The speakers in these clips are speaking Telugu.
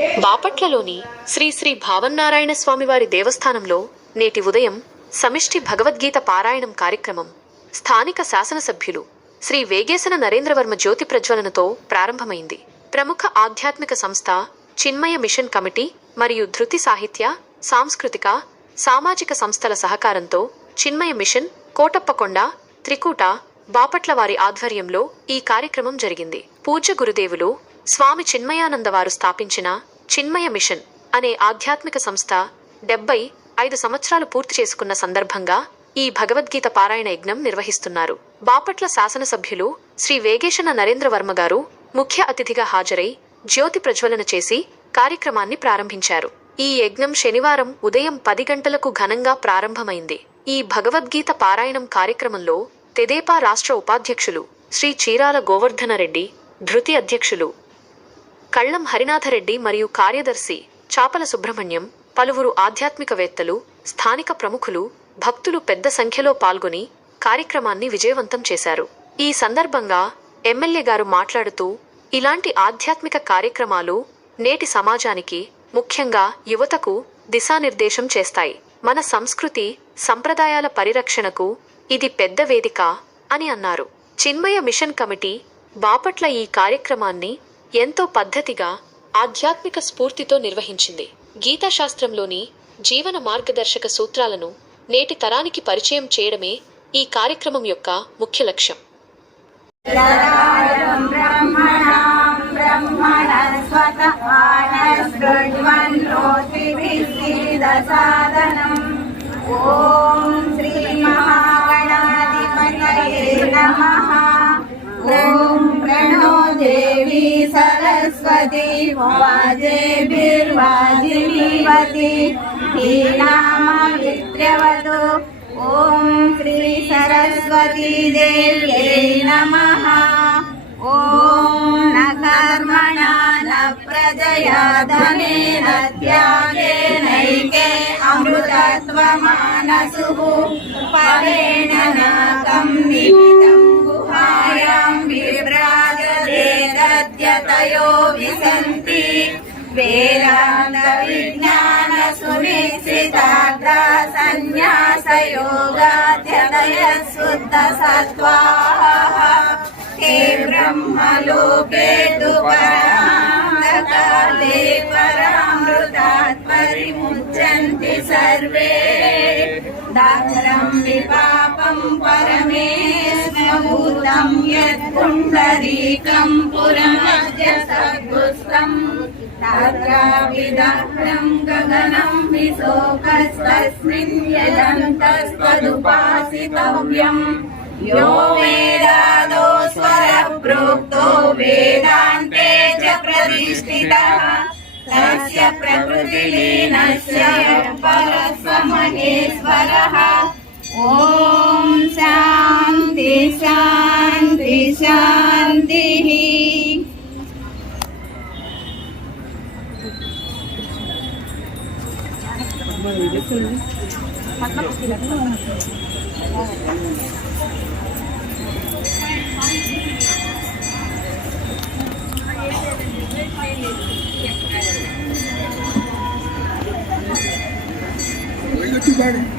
బాపట్లలోని శ్రీ శ్రీ భావన్నారాయణ స్వామివారి దేవస్థానంలో నేటి ఉదయం సమిష్టి భగవద్గీత పారాయణం కార్యక్రమం స్థానిక శాసనసభ్యులు శ్రీ వేగేశన నరేంద్రవర్మ జ్యోతి ప్రజ్వలనతో ప్రారంభమైంది. ప్రముఖ ఆధ్యాత్మిక సంస్థ చిన్మయ మిషన్ కమిటీ మరియు ధృతి సాహిత్య సాంస్కృతిక సామాజిక సంస్థల సహకారంతో చిన్మయ మిషన్ కోటప్పకొండ త్రికూట బాపట్ల వారి ఆధ్వర్యంలో ఈ కార్యక్రమం జరిగింది. పూజ్య గురుదేవులు స్వామి చిన్మయానంద వారు స్థాపించిన చిన్మయ మిషన్ అనే ఆధ్యాత్మిక సంస్థ డెబ్బై ఐదు సంవత్సరాలు పూర్తి చేసుకున్న సందర్భంగా ఈ భగవద్గీత పారాయణ యజ్ఞం నిర్వహిస్తున్నారు. బాపట్ల శాసనసభ్యులు శ్రీ వేగేశన నరేంద్రవర్మ గారు ముఖ్య అతిథిగా హాజరై జ్యోతి ప్రజ్వలన చేసి కార్యక్రమాన్ని ప్రారంభించారు. ఈ యజ్ఞం శనివారం ఉదయం పది గంటలకు ఘనంగా ప్రారంభమైంది. ఈ భగవద్గీత పారాయణం కార్యక్రమంలో తెదేపా రాష్ట్ర ఉపాధ్యక్షులు శ్రీ చీరాల గోవర్ధనరెడ్డి ధృతి అధ్యక్షులు కళ్ళం హరినాథరెడ్డి మరియు కార్యదర్శి చాపల సుబ్రహ్మణ్యం పలువురు ఆధ్యాత్మికవేత్తలు స్థానిక ప్రముఖులు భక్తులు పెద్ద సంఖ్యలో పాల్గొని కార్యక్రమాన్ని విజయవంతం చేశారు. ఈ సందర్భంగా ఎమ్మెల్యే గారు మాట్లాడుతూ ఇలాంటి ఆధ్యాత్మిక కార్యక్రమాలు నేటి సమాజానికి ముఖ్యంగా యువతకు దిశానిర్దేశం చేస్తాయి. మన సంస్కృతి సంప్రదాయాల పరిరక్షణకు ఇది పెద్ద వేదిక అని అన్నారు. చిన్మయ మిషన్ కమిటీ బాపట్ల ఈ కార్యక్రమాన్ని ఎంతో పద్ధతిగా ఆధ్యాత్మిక స్ఫూర్తితో నిర్వహించింది. గీతాశాస్త్రంలోని జీవన మార్గదర్శక సూత్రాలను నేటి తరానికి పరిచయం చేయడమే ఈ కార్యక్రమం యొక్క ముఖ్య లక్ష్యం. ఓం ప్రణోదే देवी सरस्वती वाजेभिर्वाजिनीवती हीनामवित्र्यवतु ॐ श्री सरस्वती देव्यै नमः ॐ न कर्मणा न प्रजया धनेन त्यागेनैके अमृतत्वमानसुः परेण नाकं निहितं गुहायां विभ्राजते तद्यतयो विसन्ति वेदान्तविज्ञान सुनिश्चिताग्रा सन्न्यासयोगाध्यतयः शुद्धसत्त्वाः हे ब्रह्मलोके तु परान्तकाले परामृतात् परिमुच्यन्ति सर्वे दात्रं विपापं परमेष्मभूतं यत्पुण्डरीकं पुरमद्य सद्गुस्तम् तत्राविदग्नं गगनं विशोकस्तस्मिन् यजन्तस्त्वदुपासितव्यम् यो वेदादो स्वरप्रोक्तो वेदान्ते च प्रतिष्ठितः तस्य प्रकृतिलीनस्य परस्वमहेश्वरः ॐ शान्ति शान्ति शान्तिः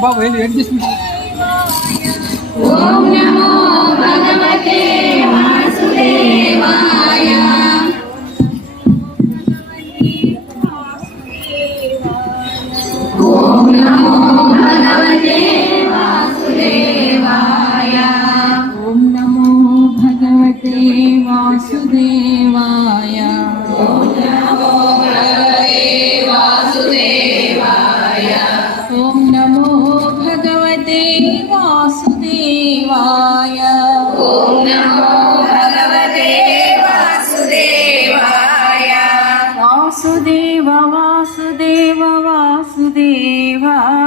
బాబు ఏంటి ఏంటి తీసుకుంటా വാസുദേവാ